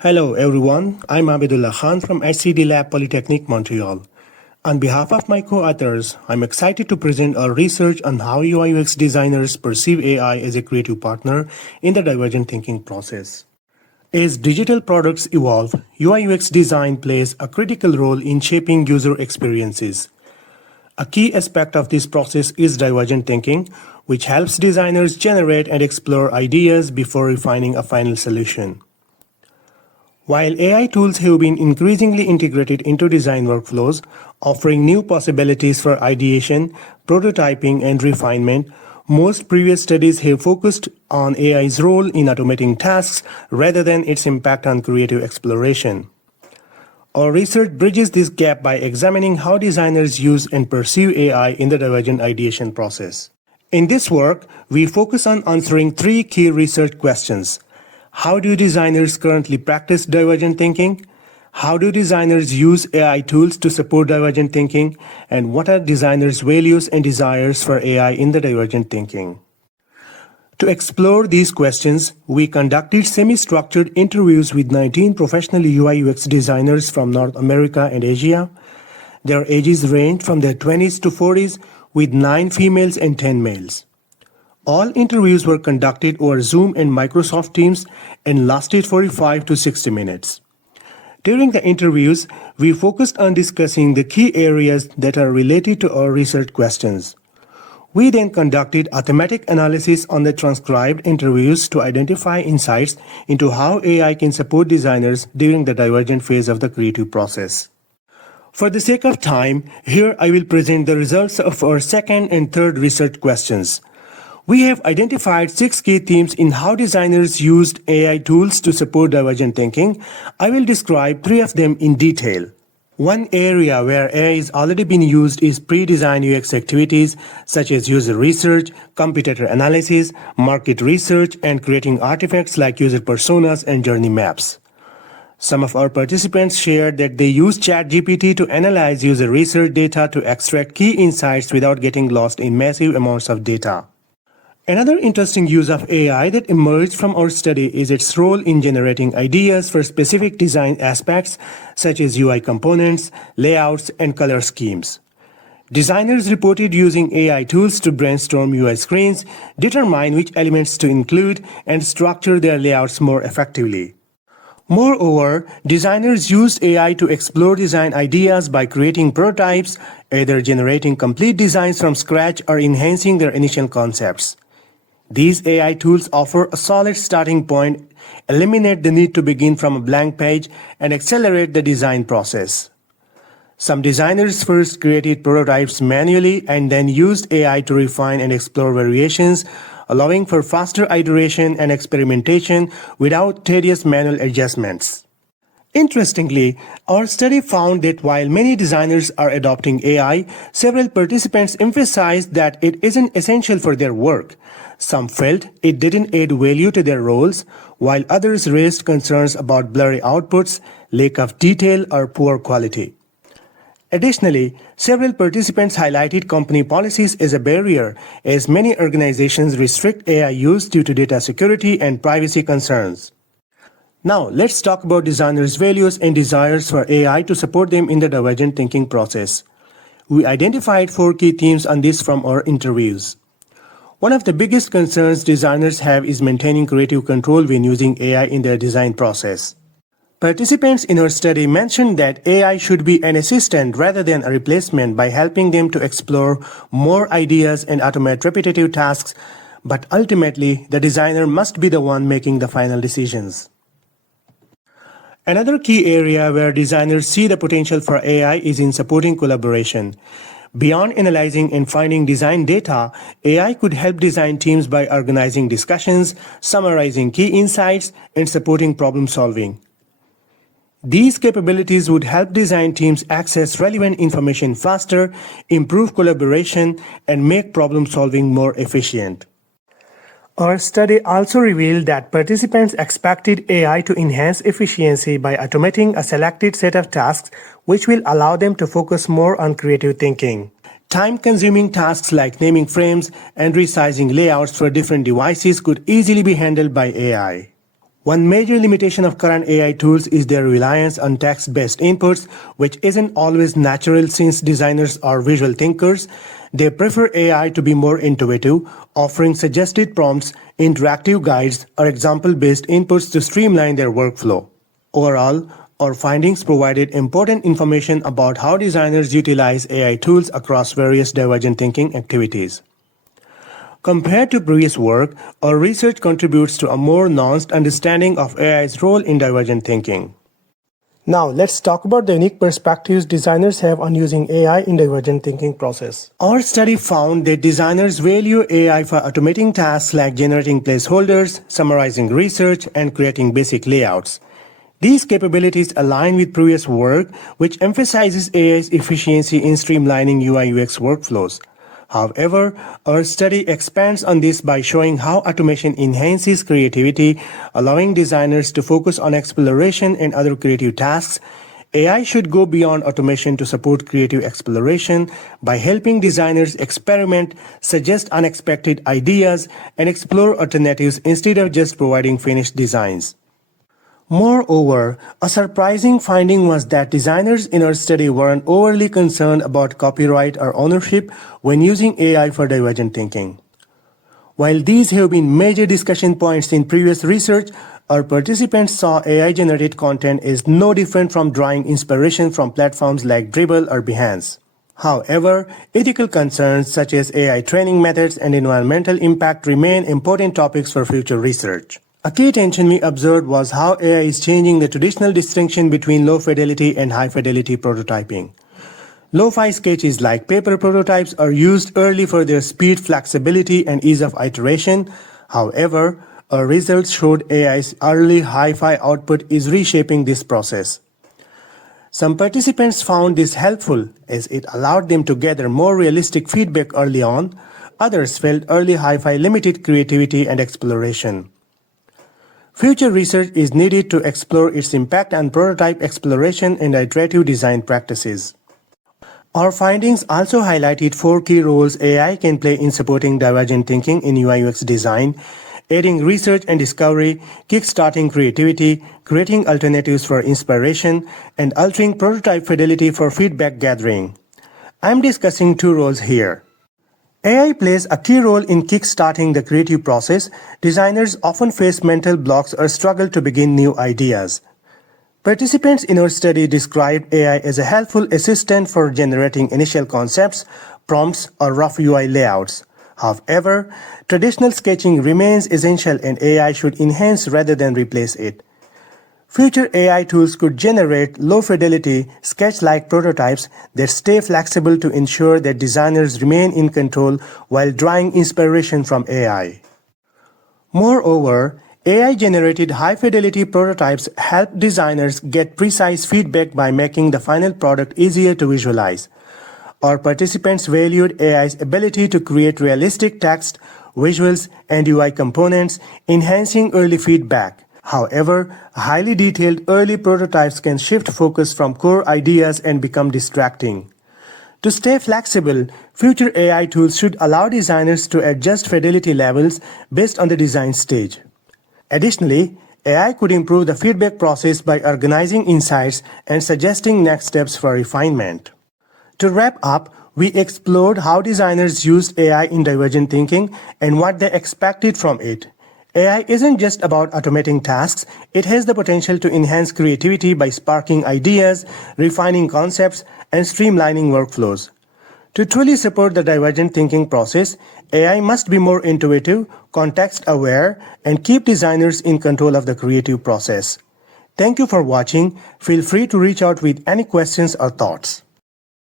Hello everyone, I'm Abidullah Khan from HCD Lab Polytechnique, Montreal. On behalf of my co-authors, I'm excited to present our research on how UI/UX designers perceive AI as a creative partner in the divergent thinking process. As digital products evolve, UI/UX design plays a critical role in shaping user experiences. A key aspect of this process is divergent thinking, which helps designers generate and explore ideas before refining a final solution. While AI tools have been increasingly integrated into design workflows, offering new possibilities for ideation, prototyping, and refinement, most previous studies have focused on AI's role in automating tasks rather than its impact on creative exploration. Our research bridges this gap by examining how designers use and perceive AI in the divergent ideation process. In this work, we focus on answering three key research questions. How do designers currently practice divergent thinking? How do designers use AI tools to support divergent thinking? And what are designers' values and desires for AI in the divergent thinking? To explore these questions, we conducted semi-structured interviews with 19 professional UI/UX designers from North America and Asia. Their ages ranged from their 20s to 40s, with 9 females and 10 males. All interviews were conducted over Zoom and Microsoft Teams and lasted 45 to 60 minutes. During the interviews, we focused on discussing the key areas that are related to our research questions. We then conducted a thematic analysis on the transcribed interviews to identify insights into how AI can support designers during the divergent phase of the creative process. For the sake of time, here I will present the results of our second and third research questions. We have identified 6 key themes in how designers used AI tools to support divergent thinking. I will describe 3 of them in detail. One area where AI has already been used is pre-design UX activities such as user research, competitor analysis, market research, and creating artifacts like user personas and journey maps. Some of our participants shared that they use ChatGPT to analyze user research data to extract key insights without getting lost in massive amounts of data. Another interesting use of AI that emerged from our study is its role in generating ideas for specific design aspects such as UI components, layouts, and color schemes. Designers reported using AI tools to brainstorm UI screens, determine which elements to include, and structure their layouts more effectively. Moreover, designers used AI to explore design ideas by creating prototypes, either generating complete designs from scratch or enhancing their initial concepts. These AI tools offer a solid starting point, eliminate the need to begin from a blank page, and accelerate the design process. Some designers first created prototypes manually and then used AI to refine and explore variations, allowing for faster iteration and experimentation without tedious manual adjustments. Interestingly, our study found that while many designers are adopting AI, several participants emphasized that it isn't essential for their work. Some felt it didn't add value to their roles, while others raised concerns about blurry outputs, lack of detail, or poor quality. Additionally, several participants highlighted company policies as a barrier, as many organizations restrict AI use due to data security and privacy concerns. Now, let's talk about designers' values and desires for AI to support them in the divergent thinking process. We identified 4 key themes on this from our interviews. One of the biggest concerns designers have is maintaining creative control when using AI in their design process. Participants in our study mentioned that AI should be an assistant rather than a replacement by helping them to explore more ideas and automate repetitive tasks, but ultimately, the designer must be the one making the final decisions. Another key area where designers see the potential for AI is in supporting collaboration. Beyond analyzing and finding design data, AI could help design teams by organizing discussions, summarizing key insights, and supporting problem solving. These capabilities would help design teams access relevant information faster, improve collaboration, and make problem solving more efficient. Our study also revealed that participants expected AI to enhance efficiency by automating a selected set of tasks, which will allow them to focus more on creative thinking. Time-consuming tasks like naming frames and resizing layouts for different devices could easily be handled by AI. One major limitation of current AI tools is their reliance on text-based inputs, which isn't always natural since designers are visual thinkers. They prefer AI to be more intuitive, offering suggested prompts, interactive guides, or example-based inputs to streamline their workflow. Overall, our findings provided important information about how designers utilize AI tools across various divergent thinking activities. Compared to previous work, our research contributes to a more nuanced understanding of AI's role in divergent thinking. Now, let's talk about the unique perspectives designers have on using AI in divergent thinking process. Our study found that designers value AI for automating tasks like generating placeholders, summarizing research, and creating basic layouts. These capabilities align with previous work, which emphasizes AI's efficiency in streamlining UI/UX workflows. However, our study expands on this by showing how automation enhances creativity, allowing designers to focus on exploration and other creative tasks. AI should go beyond automation to support creative exploration by helping designers experiment, suggest unexpected ideas, and explore alternatives instead of just providing finished designs. Moreover, a surprising finding was that designers in our study weren't overly concerned about copyright or ownership when using AI for divergent thinking. While these have been major discussion points in previous research, our participants saw AI-generated content is no different from drawing inspiration from platforms like Dribbble or Behance. However, ethical concerns such as AI training methods and environmental impact remain important topics for future research. A key tension we observed was how AI is changing the traditional distinction between low-fidelity and high-fidelity prototyping. Lo-fi sketches like paper prototypes are used early for their speed, flexibility, and ease of iteration. However, our results showed AI's early hi-fi output is reshaping this process. Some participants found this helpful as it allowed them to gather more realistic feedback early on. Others felt early hi-fi limited creativity and exploration. Future research is needed to explore its impact on prototype exploration and iterative design practices. Our findings also highlighted 4 key roles AI can play in supporting divergent thinking in UI/UX design: aiding research and discovery, kickstarting creativity, creating alternatives for inspiration, and altering prototype fidelity for feedback gathering. I'm discussing 2 roles here. AI plays a key role in kickstarting the creative process. Designers often face mental blocks or struggle to begin new ideas. Participants in our study described AI as a helpful assistant for generating initial concepts, prompts, or rough UI layouts. However, traditional sketching remains essential and AI should enhance rather than replace it. Future AI tools could generate low-fidelity, sketch-like prototypes that stay flexible to ensure that designers remain in control while drawing inspiration from AI. Moreover, AI-generated high-fidelity prototypes help designers get precise feedback by making the final product easier to visualize. Our participants valued AI's ability to create realistic text, visuals, and UI components, enhancing early feedback. However, highly detailed early prototypes can shift focus from core ideas and become distracting. To stay flexible, future AI tools should allow designers to adjust fidelity levels based on the design stage. Additionally, AI could improve the feedback process by organizing insights and suggesting next steps for refinement. To wrap up, we explored how designers used AI in divergent thinking and what they expected from it. AI isn't just about automating tasks, it has the potential to enhance creativity by sparking ideas, refining concepts, and streamlining workflows. To truly support the divergent thinking process, AI must be more intuitive, context-aware, and keep designers in control of the creative process. Thank you for watching. Feel free to reach out with any questions or thoughts.